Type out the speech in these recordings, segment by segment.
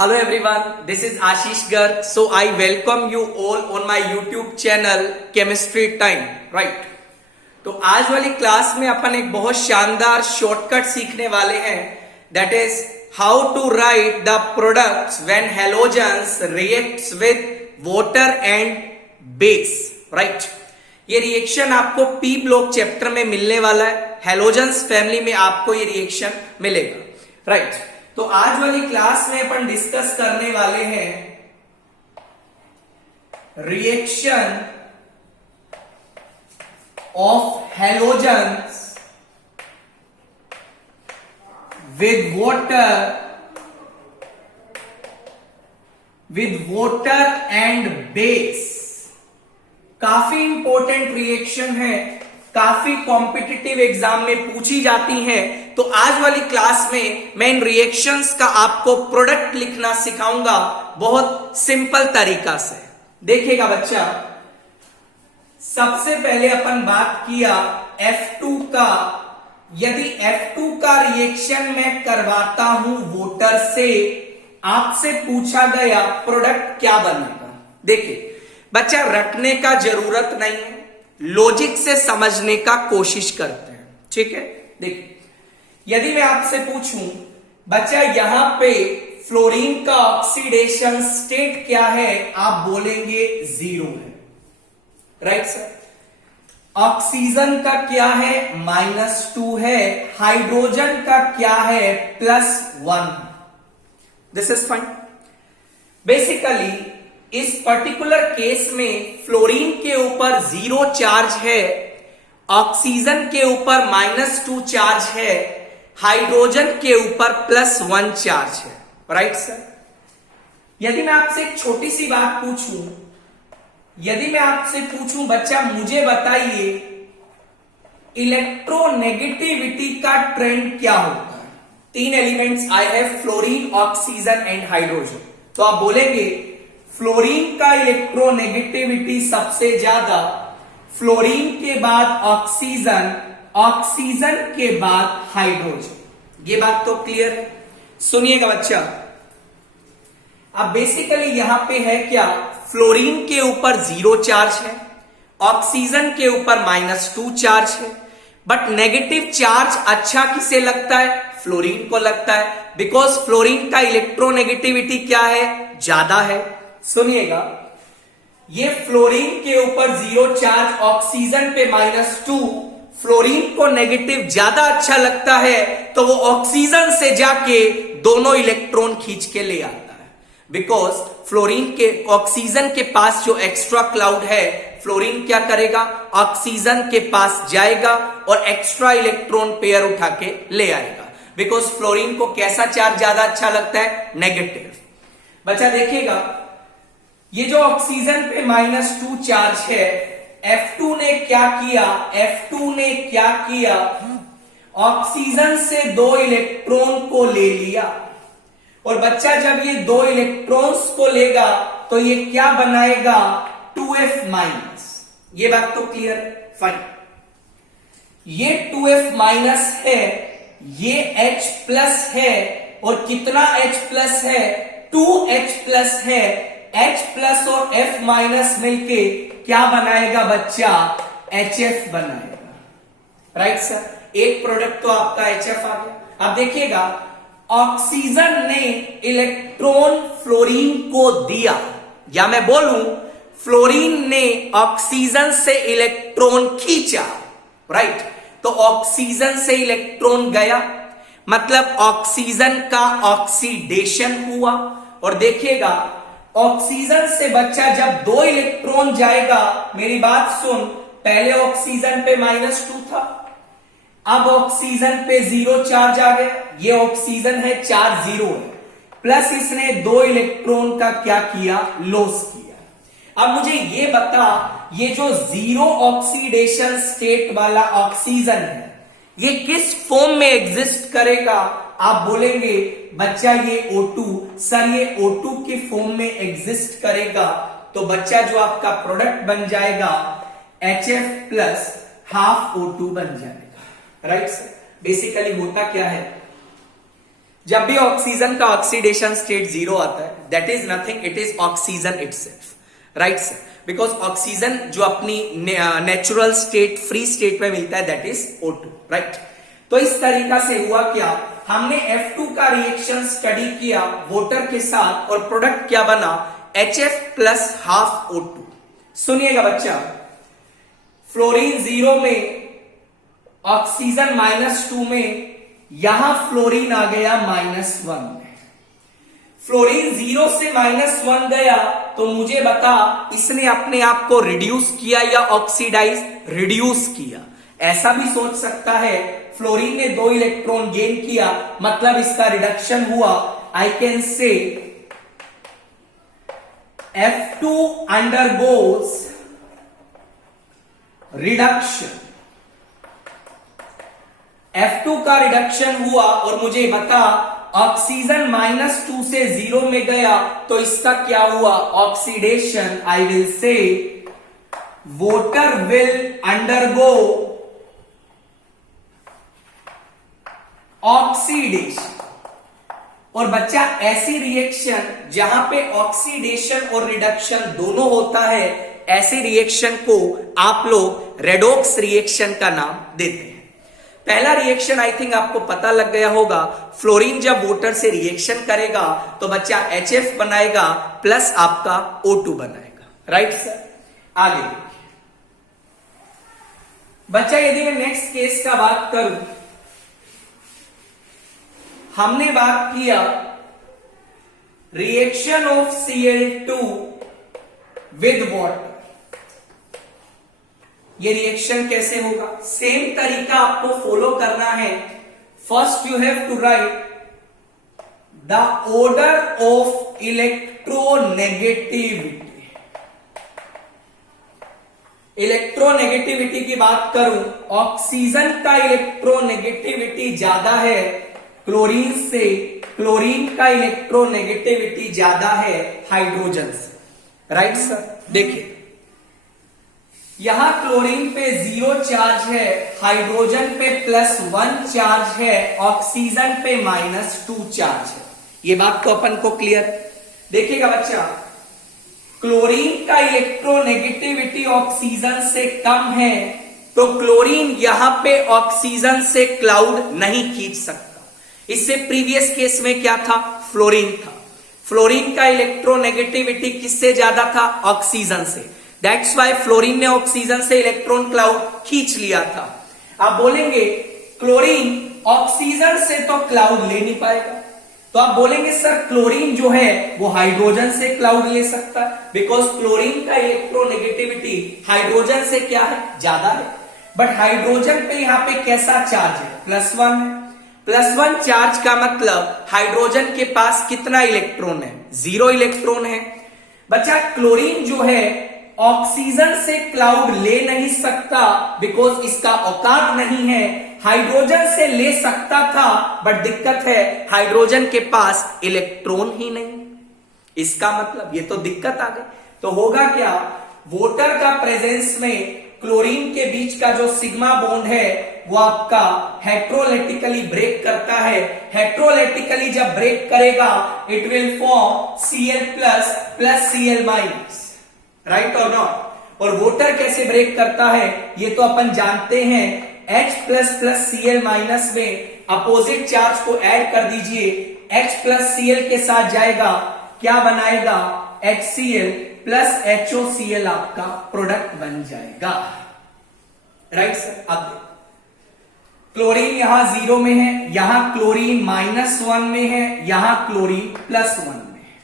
Hello everyone, this is Ashish Garg. So I welcome you all on my YouTube channel Chemistry Time, right? तो आज वाली class में अपन एक बहुत शानदार शॉर्टकट सीखने वाले हैं, that is how to write the products when halogens reacts with water and base, right? ये रिएक्शन आपको पी ब्लॉक चैप्टर में मिलने वाला है, हेलोजेंस फैमिली में आपको ये रिएक्शन मिलेगा, राइट? तो आज वाली क्लास में अपन डिस्कस करने वाले हैं reaction of halogens with water and base. काफी इंपॉर्टेंट रिएक्शन है, काफी कॉम्पिटिटिव एग्जाम में पूछी जाती हैं। तो आज वाली क्लास में मैं इन रिएक्शंस का आपको प्रोडक्ट लिखना सिखाऊंगा बहुत सिंपल तरीका से। देखिएगा बच्चा, सबसे पहले अपन बात किया F2 का। यदि F2 का रिएक्शन मैं करवाता हूं वाटर से, आपसे पूछा गया प्रोडक्ट क्या बनेगा। देखिए बच्चा, रटने का जरूरत नहीं है, लॉजिक से समझने का कोशिश करते हैं, ठीक है। देखिए यदि मैं आपसे पूछूं बच्चा यहां पे फ्लोरीन का ऑक्सीडेशन स्टेट क्या है, आप बोलेंगे 0 है, राइट सर। ऑक्सीजन का क्या है, -2 है। हाइड्रोजन का क्या है, +1। This is fine. बेसिकली इस पर्टिकुलर केस में फ्लोरीन के ऊपर 0 चार्ज है, ऑक्सीजन के ऊपर -2 चार्ज है, हाइड्रोजन के ऊपर +1 चार्ज है, राइट सर। यदि मैं आपसे एक छोटी सी बात पूछूं, यदि मैं आपसे पूछूं बच्चा मुझे बताइए इलेक्ट्रोनेगेटिविटी का ट्रेंड क्या होता है। 3 एलिमेंट्स आए हैं, फ्लोरीन, ऑक्सीजन एंड हाइड्रोजन। तो आप बोलेंगे फ्लोरीन का इलेक्ट्रोनेगेटिविटी सबसे ज्यादा, फ्लोरीन के बाद ऑक्सीजन, ऑक्सीजन के बाद हाइड्रोजन। ये बात तो क्लियर है। सुनिएगा बच्चा, अब बेसिकली यहां पे है क्या, फ्लोरीन के ऊपर 0 चार्ज है, ऑक्सीजन के ऊपर -2 चार्ज है, बट नेगेटिव चार्ज अच्छा किसे लगता है, फ्लोरीन को लगता है, बिकॉज फ्लोरीन का इलेक्ट्रोनेगेटिविटी क्या है, ज्यादा है। सुनिएगा, ये फ्लोरीन के ऊपर 0 चार्ज, ऑक्सीजन पे -2, फ्लोरीन को नेगेटिव ज्यादा अच्छा लगता है, तो वो ऑक्सीजन से जाके दोनों इलेक्ट्रॉन खींच के ले आता है। बिकॉज फ्लोरीन के, ऑक्सीजन के पास जो एक्स्ट्रा क्लाउड है, फ्लोरीन क्या करेगा, ऑक्सीजन के पास जाएगा और एक्स्ट्रा इलेक्ट्रॉन पेयर उठा के ले आएगा। बिकॉज फ्लोरीन को कैसा चार्ज ज्यादा अच्छा लगता है, नेगेटिव। बच्चा देखिएगा, ये जो ऑक्सीजन पे -2 चार्ज है, F2 ने क्या किया, F2 ने क्या किया, ऑक्सीजन से 2 इलेक्ट्रॉन को ले लिया। और बच्चा जब ये 2 इलेक्ट्रॉन्स को लेगा तो ये क्या बनाएगा, 2F-। ये बात तो क्लियर है, फाइन। ये 2F- है, ये H+ है, और कितना H+ है, 2H+ है। H+ और F- मिलके क्या बनाएगा बच्चा, HF बनाएगा, राइट सर। एक प्रोडक्ट तो आपका HF आ गया। अब देखिएगा, ऑक्सीजन ने इलेक्ट्रॉन फ्लोरीन को दिया, या मैं बोलूं फ्लोरीन ने ऑक्सीजन से इलेक्ट्रॉन खींचा, राइट। तो ऑक्सीजन से इलेक्ट्रॉन गया, मतलब ऑक्सीजन का ऑक्सीडेशन हुआ। और देखिएगा, ऑक्सीजन से बच्चा जब 2 इलेक्ट्रॉन जाएगा, मेरी बात सुन, पहले ऑक्सीजन पे -2 था, अब ऑक्सीजन पे 0 चार्ज आ गया, ये ऑक्सीजन है, चार्ज 0 है, प्लस इसने 2 इलेक्ट्रॉन का क्या किया, लॉस किया। अब मुझे ये बता, ये जो 0 ऑक्सीडेशन स्टेट वाला ऑक्सीजन है, ये किस फॉर्म में एग्जिस्ट करेगा। आप बोलेंगे बच्चा ये O2, सर ये O2 के फॉर्म में एग्जिस्ट करेगा। तो बच्चा जो आपका प्रोडक्ट बन जाएगा HF+ ½ O2 बन जाएगा, राइट सर। बेसिकली होता क्या है, जब भी ऑक्सीजन का ऑक्सीडेशन स्टेट जीरो आता है, that is nothing, it is oxygen itself, right sir, because oxygen जो अपनी नेचुरल स्टेट फ्री स्टेट में मिलता है दैट इज O2, राइट। तो इस तरीका से हुआ क्या, हमने F2 का रिएक्शन स्टडी किया वाटर के साथ और प्रोडक्ट क्या बना, HF प्लस हाफ O2। सुनिएगा बच्चा, फ्लोरीन 0 में, ऑक्सीजन -2 में, यहां फ्लोरीन आ गया -1 में। फ्लोरीन 0 से -1 गया तो मुझे बता इसने अपने आप को रिड्यूस किया या ऑक्सीडाइज, रिड्यूस किया। ऐसा भी सोच सकता है फ्लोरीन ने 2 इलेक्ट्रॉन गेन किया मतलब इसका रिडक्शन हुआ। I can say F2 undergoes reduction, F2 का रिडक्शन हुआ और मुझे बता ऑक्सीजन -2 से 0 में गया तो इसका क्या हुआ, oxidation. I will say water will undergo oxidation. और बच्चा ऐसी रिएक्शन जहां पे ऑक्सीडेशन और रिडक्शन दोनों होता है, ऐसे रिएक्शन को आप लोग रेडॉक्स रिएक्शन का नाम देते हैं। पहला रिएक्शन आई थिंक आपको पता लग गया होगा, फ्लोरीन जब वाटर से रिएक्शन करेगा तो बच्चा HF बनाएगा प्लस आपका O2 बनाएगा, राइट सर। आगे बच्चा यदि मैं नेक्स्ट केस का बात करूं, हमने बात किया reaction of Cl2 with water. ये रिएक्शन कैसे होगा, सेम तरीका आपको फॉलो करना है। First you have to write the order of electronegativity. Electronegativity की बात करूं, ऑक्सीजन का इलेक्ट्रोनेगेटिविटी ज्यादा है क्लोरीन से, क्लोरीन का इलेक्ट्रोनेगेटिविटी ज्यादा है हाइड्रोजन से, राइट सर। देखिए यहां क्लोरीन पे 0 चार्ज है, हाइड्रोजन पे +1 चार्ज है, ऑक्सीजन पे -2 चार्ज है। ये बात तो अपन को क्लियर। देखिएगा बच्चा, क्लोरीन का इलेक्ट्रोनेगेटिविटी ऑक्सीजन से कम है तो क्लोरीन यहां पे ऑक्सीजन से क्लाउड नहीं खींच सकता। इससे प्रीवियस केस में क्या था, फ्लोरीन था। फ्लोरीन का इलेक्ट्रोनेगेटिविटी किससे ज्यादा था, ऑक्सीजन से। दैट्स वाई फ्लोरीन ने ऑक्सीजन से इलेक्ट्रॉन क्लाउड खींच लिया था। आप बोलेंगे क्लोरीन ऑक्सीजन से तो क्लाउड ले नहीं पाएगा, तो आप बोलेंगे सर क्लोरीन जो है वो हाइड्रोजन से क्लाउड ले सकता है, बिकॉज क्लोरीन का इलेक्ट्रोनेगेटिविटी हाइड्रोजन से क्या है, ज्यादा है। बट हाइड्रोजन पे यहां पे कैसा चार्ज है, +1 है। +1 चार्ज का मतलब हाइड्रोजन के पास कितना इलेक्ट्रॉन है, 0 इलेक्ट्रॉन है। बच्चा क्लोरीन जो है ऑक्सीजन से क्लाउड ले नहीं सकता बिकॉज इसका औकात नहीं है। हाइड्रोजन से ले सकता था बट दिक्कत है हाइड्रोजन के पास इलेक्ट्रॉन ही नहीं। इसका मतलब ये तो दिक्कत आ गई। तो होगा क्या, वाटर का प्रेजेंस में क्लोरीन के बीच का जो सिग्मा बॉन्ड है वो आपका हेट्रोलेटिकली ब्रेक करता है। हेट्रोलेटिकली जब ब्रेक करेगा it will form Cl plus Cl minus, right और नॉट। और वाटर कैसे ब्रेक करता है ये तो अपन जानते हैं, H प्लस Cl माइनस में अपोजिट चार्ज को ऐड कर दीजिए, H प्लस Cl के साथ जाएगा, क्या बनाएगा, HCl प्लस HOCl आपका प्रोडक्ट बन जाएगा, राइट सर। अब क्लोरीन यहां 0 में है, यहां क्लोरीन -1 में है, यहां क्लोरीन +1 में है।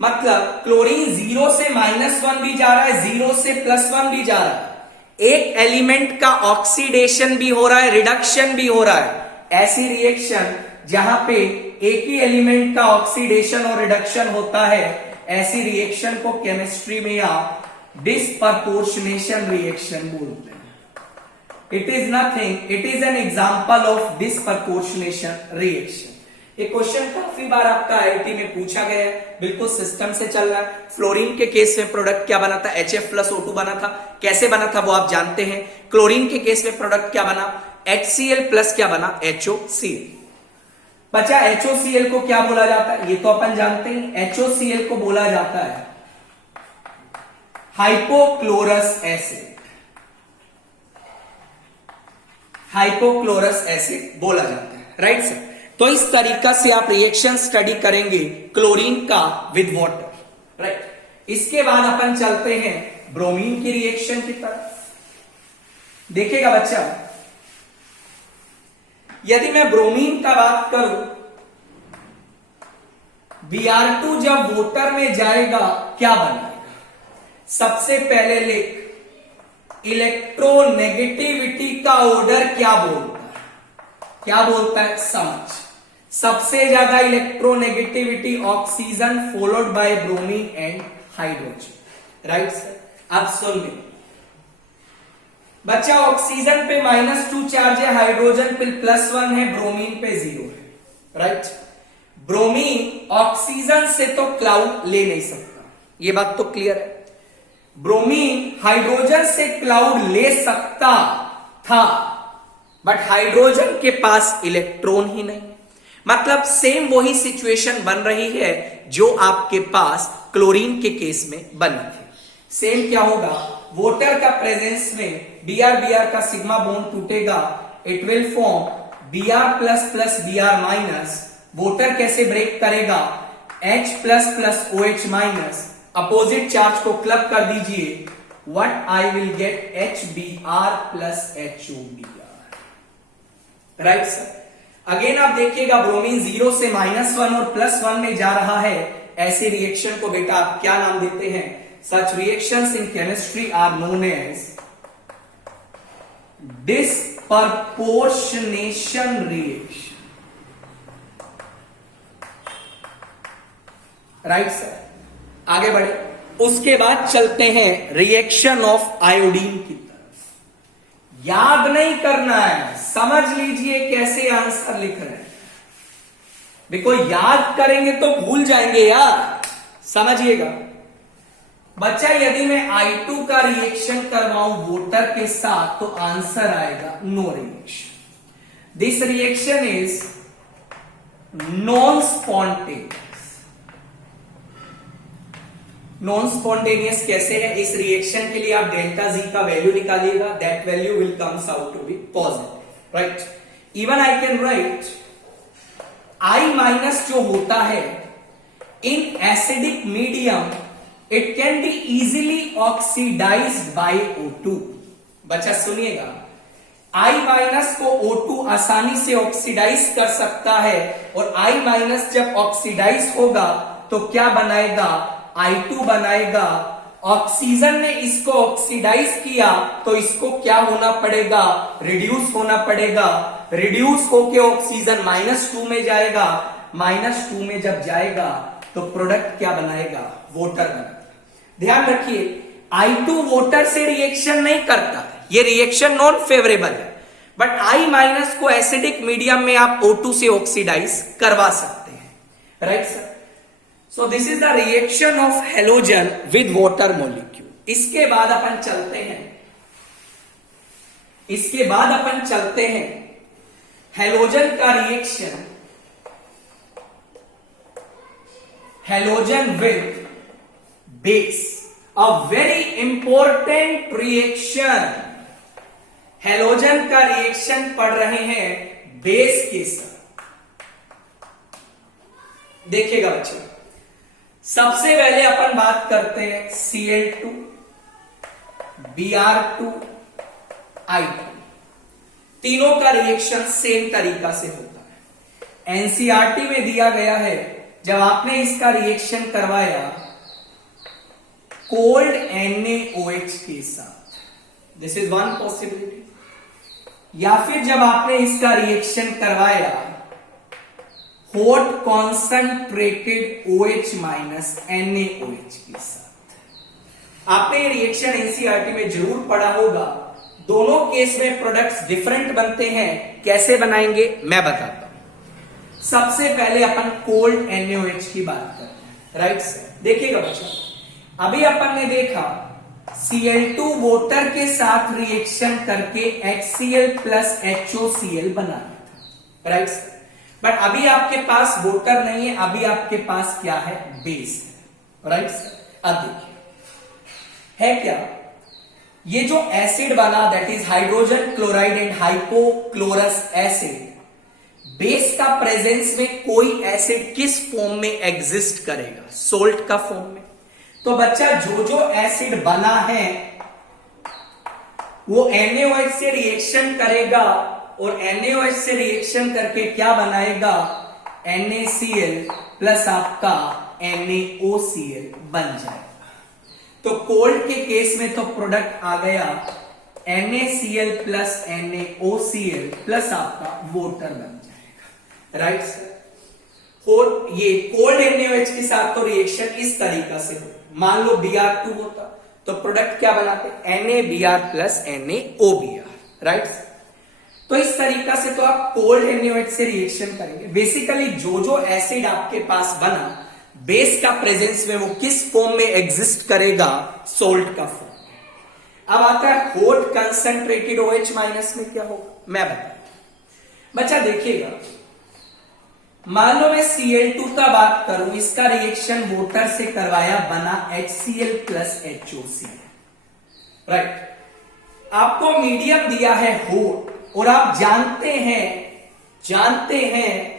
मतलब क्लोरीन 0 से -1 भी जा रहा है, 0 से +1 भी जा रहा है। एक एलिमेंट का ऑक्सीडेशन भी हो रहा है, रिडक्शन भी हो रहा है। ऐसी रिएक्शन जहां पे एक ही एलिमेंट का ऑक्सीडेशन और रिडक्शन होता है, ऐसी रिएक्शन को केमिस्ट्री में आप डिस्प्रपोर्शनेशन रिएक्शन बोलते हैं। It is nothing, it is an example of disproportionation reaction. ये क्वेश्चन काफी बार आपका आईआईटी में पूछा गया है, बिल्कुल सिस्टम से चल रहा है। फ्लोरीन के केस में प्रोडक्ट क्या बना था, HF प्लस O2 बना था। कैसे बना था वो आप जानते हैं। क्लोरीन के केस में प्रोडक्ट क्या बना, HCl प्लस क्या बना, HOCl। बच्चा HOCl को क्या बोला जाता है, ये तो अपन जानते हैं। HOCl को बोला जाता है हाइपोक्लोरस एसिड। हाइपोक्लोरस एसिड बोला जाता है, राइट सर। तो इस तरीका से आप रिएक्शन स्टडी करेंगे क्लोरीन का विद वाटर, राइट। इसके बाद अपन चलते हैं ब्रोमीन की रिएक्शन की तरफ। देखिएगा बच्चा, यदि मैं ब्रोमीन का बात करूं, Br2 जब वाटर में जाएगा क्या बनाएगा? सबसे पहले लिख, इलेक्ट्रोनेगेटिविटी का ऑर्डर क्या बोलता है? क्या बोलता है समझ। सबसे ज्यादा electronegativity oxygen followed by bromine and hydrogen, right sir. अब सुन ले बच्चा, ऑक्सीजन पे -2 चार्ज है, हाइड्रोजन पे +1 है, ब्रोमीन पे 0 है, राइट। ब्रोमीन ऑक्सीजन से तो क्लाउड ले नहीं सकता, ये बात तो क्लियर है। ब्रोमीन हाइड्रोजन से क्लाउड ले सकता था, बट हाइड्रोजन के पास इलेक्ट्रॉन ही नहीं। मतलब सेम वही सिचुएशन बन रही है जो आपके पास क्लोरीन के केस में बनी थी। सेम क्या होगा, वाटर का प्रेजेंस में Br का सिग्मा बॉन्ड टूटेगा, it will form Br++ Br-। Water कैसे ब्रेक करेगा, H++OH-। अपोजिट चार्ज को क्लब कर दीजिए, what I will get HBr+HOBr, right sir. Again आप देखिएगा, ब्रोमीन 0 से -1 और +1 में जा रहा है। ऐसे रिएक्शन को बेटा आप क्या नाम देते हैं? Such reactions in chemistry are known as disproportionation reaction, right sir. आगे बढ़े, उसके बाद चलते हैं रिएक्शन ऑफ आयोडीन की तरफ। याद नहीं करना है, समझ लीजिए कैसे आंसर लिख रहे हैं। देखो याद करेंगे तो भूल जाएंगे यार, समझिएगा बच्चा। यदि मैं I2 का रिएक्शन करवाऊं वाटर के साथ तो आंसर आएगा no reaction. This reaction is non spontaneous. Non spontaneous कैसे है? इस रिएक्शन के लिए आप ΔG का वैल्यू निकालिएगा, that value will comes out to be positive, right. Even I can write I- जो होता है in acidic medium, it can be easily oxidised by O2। बच्चा सुनिएगा, I- को O2 आसानी से ऑक्सीडाइज कर सकता है, और I- जब ऑक्सीडाइज होगा तो क्या बनाएगा? I2 बनाएगा। ऑक्सीजन ने इसको ऑक्सीडाइज किया तो इसको क्या होना पड़ेगा? रिड्यूस होना पड़ेगा। रिड्यूस होके ऑक्सीजन -2 में जाएगा। -2 में जब जाएगा तो प्रोडक्ट क्या बनाएगा? वाटर बनाएगा। ध्यान रखिए, I2 वाटर से रिएक्शन नहीं करता, ये रिएक्शन नॉन फेवरेबल है, बट I- को एसिडिक मीडियम में आप O2 से ऑक्सीडाइज करवा सकते हैं, right sir. So this is the reaction of halogen with water molecule. इसके बाद अपन चलते हैं हेलोजन का reaction, halogen with base, a very important reaction. Halogen का रिएक्शन पढ़ रहे हैं बेस के साथ। देखिएगा बच्चों, सबसे पहले अपन बात करते हैं Cl2, Br2, I2। तीनों का रिएक्शन सेम तरीका से होता है। एनसीईआरटी में दिया गया है, जब आपने इसका रिएक्शन करवाया कोल्ड NaOH के साथ, दिस इज वन पॉसिबिलिटी, या फिर जब आपने इसका रिएक्शन करवाया हॉट कॉन्सेंट्रेटेड OH- NaOH के साथ। आपने ये रिएक्शन एनसीईआरटी में जरूर पढ़ा होगा। दोनों केस में प्रोडक्ट्स डिफरेंट बनते हैं, कैसे बनाएंगे मैं बताता हूं। सबसे पहले अपन कोल्ड NaOH की बात करते हैं, राइट सर। देखिएगा बच्चों, अभी अपन ने देखा Cl2 वाटर के साथ रिएक्शन करके HCl+ HOCl बनाया था, राइट सर। बट अभी आपके पास वाटर नहीं है, अभी आपके पास क्या है, बेस है, राइट। अब देखिए है क्या, ये जो एसिड बना that is hydrogen chloride and hypochlorous acid, base का प्रेजेंस में कोई एसिड किस फॉर्म में एग्जिस्ट करेगा, सोल्ट का फॉर्म में। तो बच्चा जो जो एसिड बना है वो NaOH से रिएक्शन करेगा और NaOH से रिएक्शन करके क्या बनाएगा, NaCl प्लस आपका NaOCl बन जाएगा। तो कोल्ड के केस में तो प्रोडक्ट आ गया NaCl प्लस NaOCl प्लस आपका वाटर बन जाएगा, राइट सर। और ये कोल्ड NaOH के साथ तो रिएक्शन इस तरीका से हो, मान लो Br2 होता तो प्रोडक्ट क्या बनाते, NaBr प्लस NaOBr, राइट। तो इस तरीका से तो आप कोल्ड NaOH से रिएक्शन करेंगे। बेसिकली जो जो एसिड आपके पास बना, बेस का प्रेजेंस में वो किस फॉर्म में एग्जिस्ट करेगा, सोल्ट का फॉर्म। अब आता है हॉट कंसंट्रेटेड OH माइनस में क्या होगा, मैं बताऊं। बच्चा देखिएगा, मान लो मैं Cl2 का बात करूं, इसका रिएक्शन वाटर से करवाया, बना HCl प्लस HOCl, राइट। आपको मीडियम दिया है हॉट, और आप जानते हैं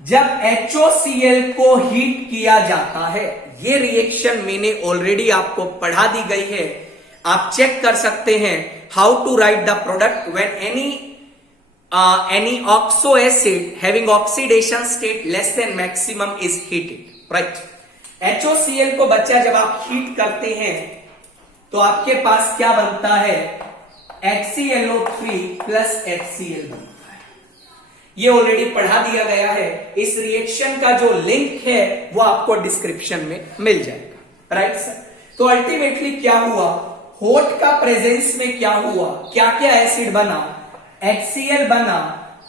जब HOCl को हीट किया जाता है, ये रिएक्शन मैंने ऑलरेडी आपको पढ़ा दी गई है, आप चेक कर सकते हैं how to write the product when any oxo acid having oxidation state less than maximum is heated, right। HOCl को बच्चा जब आप हीट करते हैं तो आपके पास क्या बनता है, HClO3 प्लस HCl बनता है। ये ऑलरेडी पढ़ा दिया गया है, इस रिएक्शन का जो लिंक है वो आपको डिस्क्रिप्शन में मिल जाएगा, राइट सर। तो अल्टीमेटली क्या हुआ, हॉट का प्रेजेंस में क्या हुआ, क्या क्या एसिड बना, HCl बना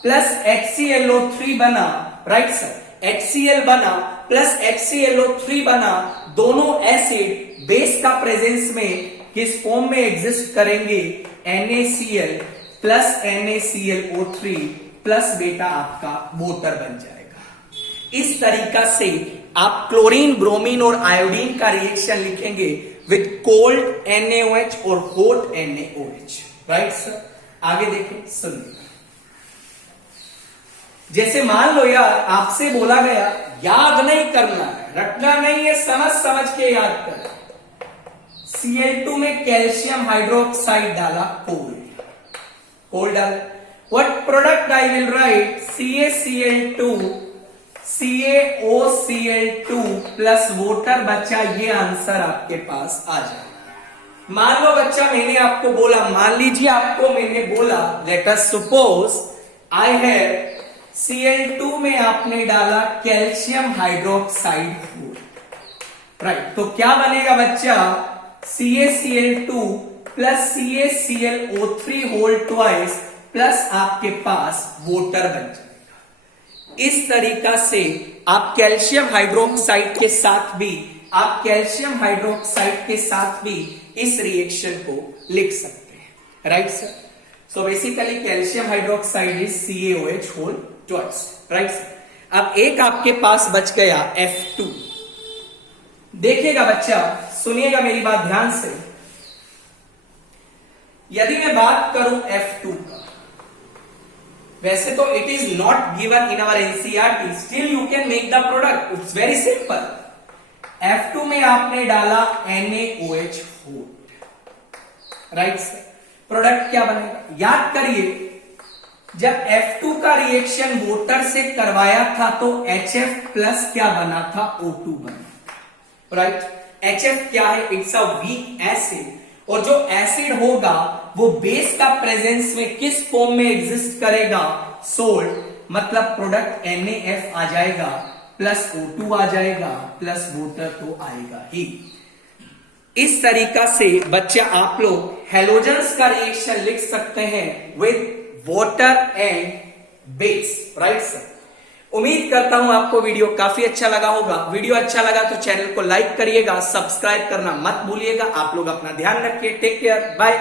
प्लस HClO3 बना, राइट सर। HCl बना प्लस HClO3 बना, दोनों एसिड बेस का प्रेजेंस में किस फॉर्म में एग्जिस्ट करेंगे, NaCl प्लस NaClO3 प्लस बेटा आपका वाटर बन जाएगा। इस तरीका से आप क्लोरीन, ब्रोमीन और आयोडीन का रिएक्शन लिखेंगे विद कोल्ड NaOH और हॉट NaOH, राइट सर। आगे देखिए, सुनिए, जैसे मान लो यार आपसे बोला गया याद नहीं करना है, रटना नहीं है, समझ समझ के याद कर। Cl2 में कैल्शियम हाइड्रोक्साइड डाला, कोल्ड डाला, what product I will write, CaCl2 CaOCl2 plus water. बच्चा ये आंसर आपके पास आ जाए। मान लो बच्चा मैंने आपको बोला, मान लीजिए आपको मैंने बोला, let us suppose I have Cl2 में आपने डाला कैल्शियम हाइड्रोक्साइड, राइट। तो क्या बनेगा बच्चा, CaCl2 plus CaClO3 whole twice plus आपके पास वाटर बन जाएगा। इस तरीका से आप कैल्शियम हाइड्रोक्साइड के साथ भी इस रिएक्शन को लिख सकते हैं, right sir. So basically calcium hydroxide is CaOH whole twice, right sir. अब एक आपके पास बच गया F2। देखिएगा बच्चा, सुनिएगा मेरी बात ध्यान से, यदि मैं बात करूं F2 का, वैसे तो it is not given in our NCERT, still you can make the product, it's very simple. F2 में आपने डाला NaOH hot, right sir. Product क्या बनेगा, याद करिए, जब F2 का रिएक्शन वाटर से करवाया था तो HF प्लस क्या बना था, O2 बना, राइट। HF क्या है, इट्स अ वीक एसिड, और जो एसिड होगा वो बेस का प्रेजेंस में किस फॉर्म में एग्जिस्ट करेगा, सोल्ट, मतलब प्रोडक्ट NaF आ जाएगा प्लस O2 आ जाएगा प्लस वाटर तो आएगा ही। इस तरीका से बच्चा आप लोग हेलोजेंस का रिएक्शन लिख सकते हैं with water and base, right sir. उम्मीद करता हूं आपको वीडियो काफी अच्छा लगा होगा। वीडियो अच्छा लगा तो चैनल को लाइक करिएगा, सब्सक्राइब करना मत भूलिएगा। आप लोग अपना ध्यान रखिए, टेक केयर, बाय।